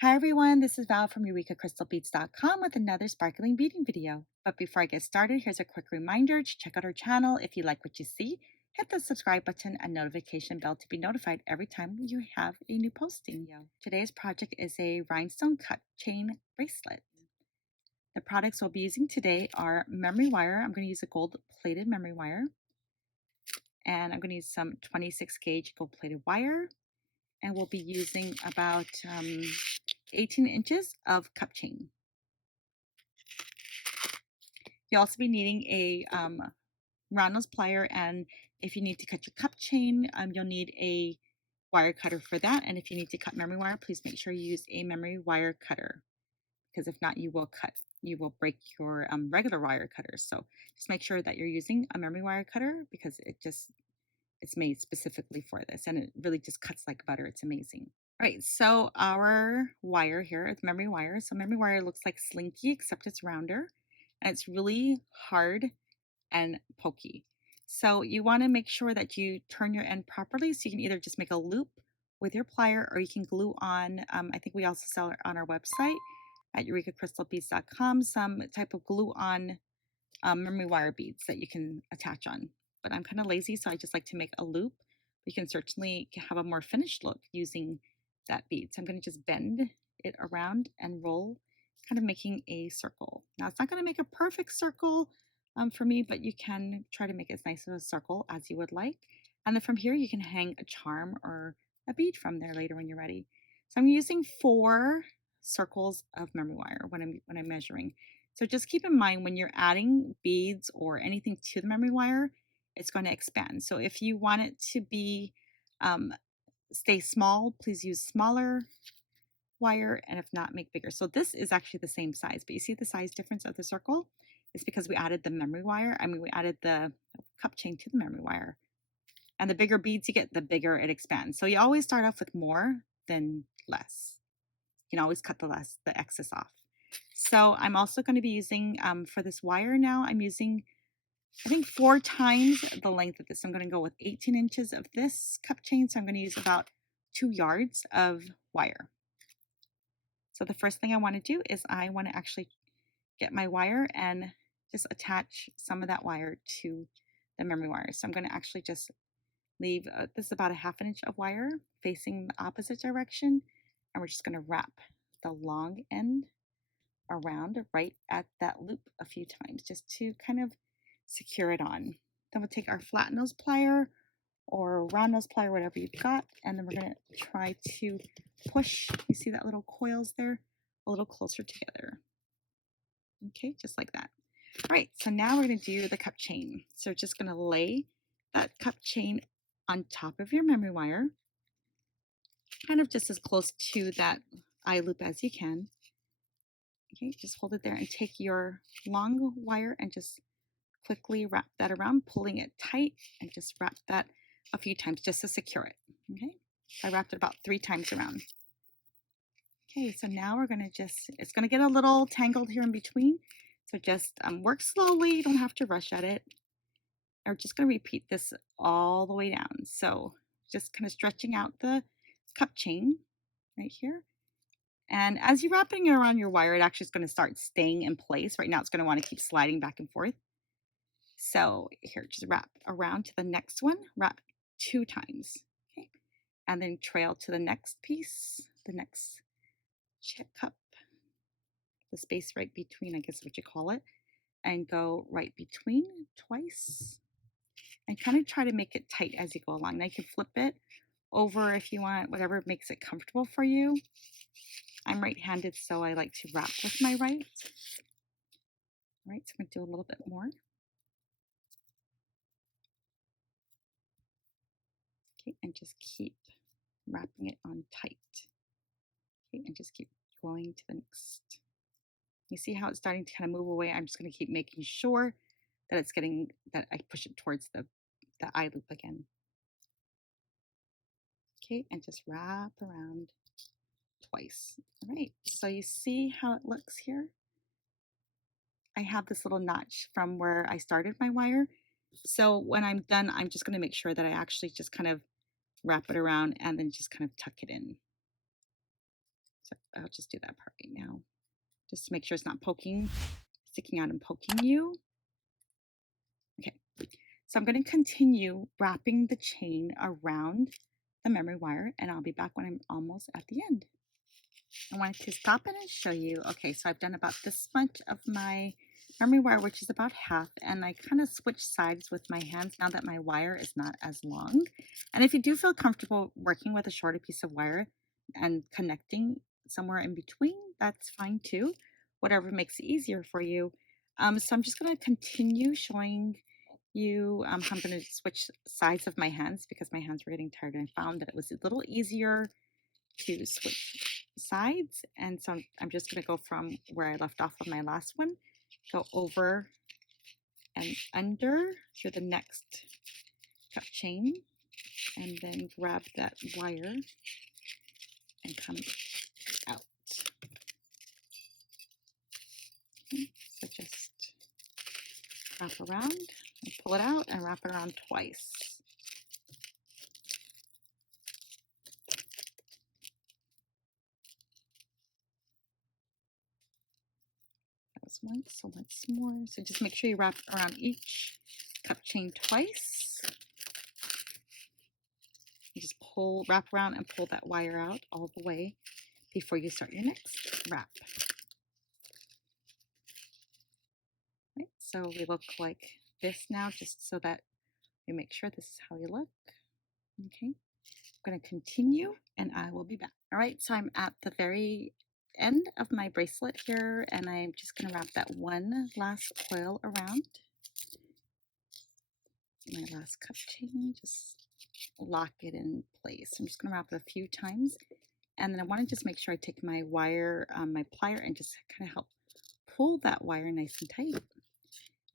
Hi everyone, this is Val from EurekaCrystalBeads.com with another sparkling beading video. But before I get started, here's a quick reminder to check out our channel. If you like what you see, hit the subscribe button and notification bell to be notified every time you have a new posting. Today's project is a rhinestone cut chain bracelet. The products we'll be using today are memory wire. I'm going to use a gold plated memory wire. And I'm going to use some 26 gauge gold plated wire. And we'll be using about 18 inches of cup chain. You'll also be needing a round nose plier, and if you need to cut your cup chain, you'll need a wire cutter for that. And if you need to cut memory wire, please make sure you use a memory wire cutter, because if not, you will break your regular wire cutters. So just make sure that you're using a memory wire cutter, because it's made specifically for this, and it really just cuts like butter. It's amazing. All right, so our wire here is memory wire. So memory wire looks like slinky, except it's rounder, and it's really hard and pokey. So you want to make sure that you turn your end properly. So you can either just make a loop with your plier, or you can glue on, I think we also sell it on our website at EurekaCrystalBeads.com, some type of glue on memory wire beads that you can attach on. But I'm kind of lazy, so I just like to make a loop. You can certainly have a more finished look using that bead. So I'm going to just bend it around and roll, kind of making a circle. Now it's not going to make a perfect circle for me, but you can try to make it as nice of a circle as you would like. And then from here you can hang a charm or a bead from there later when you're ready. So I'm using 4 circles of memory wire when I'm measuring. So just keep in mind when you're adding beads or anything to the memory wire, it's going to expand. So if you want it to be stay small, please use smaller wire, and if not, make bigger. So this is actually the same size, but you see the size difference of the circle? It's because we added the memory wire. we added the cup chain to the memory wire. And the bigger beads you get, the bigger it expands. So you always start off with more than less. You can always cut the excess off. So I'm also going to be using, for this wire now, I'm using, I think 4 times the length of this. I'm going to go with 18 inches of this cup chain. So I'm going to use about 2 yards of wire. So the first thing I want to do is I want to actually get my wire and just attach some of that wire to the memory wire. So I'm going to actually just leave, this is about a 1/2 inch of wire facing the opposite direction. And we're just going to wrap the long end around right at that loop a few times just to kind of secure it on. Then we'll take our flat nose plier or round nose plier, whatever you've got, and then we're going to try to push, you see that little coils there, a little closer together. Okay, just like that. All right, so now we're going to do the cup chain. So just going to lay that cup chain on top of your memory wire, kind of just as close to that eye loop as you can. Okay, just hold it there and take your long wire and just quickly wrap that around, pulling it tight, and just wrap that a few times just to secure it. Okay, I wrapped it about 3 times around. Okay, so now we're going to it's going to get a little tangled here in between. So just work slowly, you don't have to rush at it. We're just going to repeat this all the way down. So just kind of stretching out the cup chain right here. And as you're wrapping it around your wire, it actually is going to start staying in place. Right now it's going to want to keep sliding back and forth. So here, just wrap around to the next one, wrap 2 times. Okay, and then trail to the next piece, the next cup, the space right between, I guess what you call it, and go right between twice, and kind of try to make it tight as you go along. Now you can flip it over if you want, whatever makes it comfortable for you. I'm right-handed, so I like to wrap with my right. All right, so I'm going to do a little bit more. Okay, and just keep wrapping it on tight. Okay, and just keep going to the next. You see how it's starting to kind of move away? I'm just going to keep making sure that it's getting, that I push it towards the eye loop again. Okay, and just wrap around twice. All right, so you see how it looks here? I have this little notch from where I started my wire. So when I'm done, I'm just going to make sure that I actually just kind of wrap it around and then just kind of tuck it in. So I'll just do that part right now, just to make sure it's not sticking out and poking you. Okay, so I'm going to continue wrapping the chain around the memory wire, and I'll be back when I'm almost at the end. I wanted to stop in and show you. Okay, so I've done about this much of my memory wire, which is about half, and I kind of switch sides with my hands now that my wire is not as long. And if you do feel comfortable working with a shorter piece of wire and connecting somewhere in between, that's fine too, whatever makes it easier for you. So I'm just going to continue showing you how I'm going to switch sides of my hands because my hands were getting tired, and I found that it was a little easier to switch sides. And so I'm just going to go from where I left off of my last one, go over and under to the next cup chain, and then grab that wire and come out. Okay, so just wrap around and pull it out and wrap it around twice. That was once, so once more. So just make sure you wrap around each cup chain twice. You just wrap around and pull that wire out all the way before you start your next wrap. Right, so we look like this now, just so that we make sure this is how we look. Okay, I'm going to continue and I will be back. All right, so I'm at the very end of my bracelet here, and I'm just going to wrap that one last coil around my last cup chain, just lock it in place. I'm just going to wrap it a few times, and then I want to just make sure I take my wire, my plier, and just kind of help pull that wire nice and tight.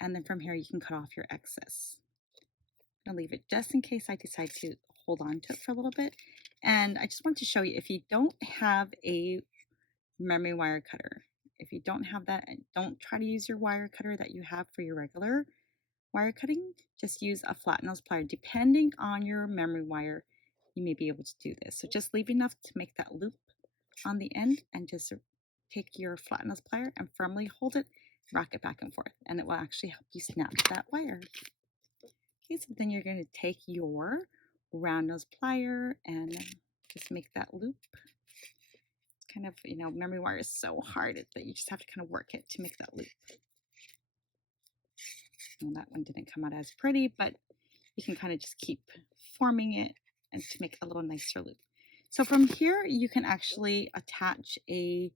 And then from here you can cut off your excess. I'll leave it just in case I decide to hold on to it for a little bit. And I just want to show you, if you don't have a memory wire cutter, if you don't have that, don't try to use your wire cutter that you have for your regular wire cutting. Just use a flat nose plier. Depending on your memory wire, you may be able to do this. So just leave enough to make that loop on the end, and just take your flat nose plier and firmly hold it, rock it back and forth, and it will actually help you snap that wire. Okay, so then you're going to take your round nose plier and just make that loop. It's kind of, memory wire is so hard that you just have to kind of work it to make that loop. Well, that one didn't come out as pretty, but you can kind of just keep forming it and to make a little nicer loop. So from here, you can actually attach a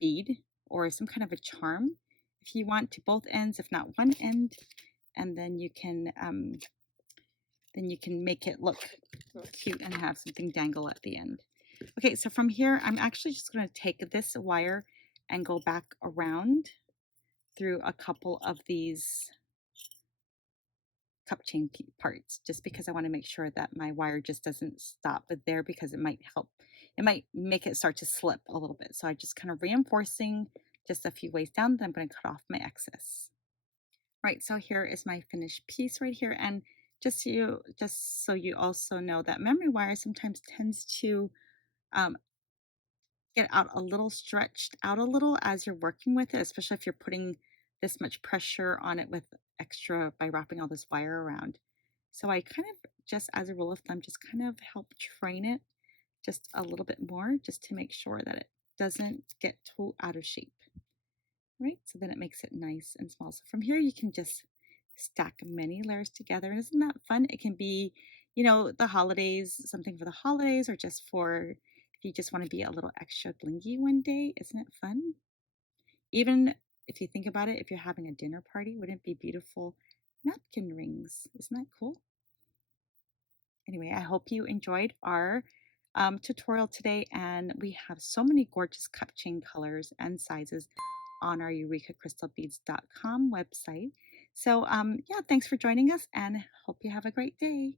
bead or some kind of a charm if you want to both ends, if not one end, and then you can make it look cute and have something dangle at the end. Okay, so from here, I'm actually just going to take this wire and go back around through a couple of these cup chain parts, just because I want to make sure that my wire just doesn't stop there, because it might make it start to slip a little bit. So I just kind of reinforcing just a few ways down, then I'm going to cut off my excess. Right, so here is my finished piece right here, and just so you also know that memory wire sometimes tends to get out a little, stretched out a little as you're working with it, especially if you're putting this much pressure on it with extra by wrapping all this wire around. So I kind of, just as a rule of thumb, just kind of help train it just a little bit more, just to make sure that it doesn't get too out of shape. Right, so then it makes it nice and small. So from here you can just stack many layers together. Isn't that fun? It can be, the holidays, something for the holidays, or just for if you just want to be a little extra blingy one day. Isn't it fun? Even if you think about it, if you're having a dinner party, wouldn't it be beautiful? Napkin rings. Isn't that cool? Anyway, I hope you enjoyed our tutorial today, and we have so many gorgeous cup chain colors and sizes on our EurekaCrystalBeads.com website. So yeah, thanks for joining us, and hope you have a great day.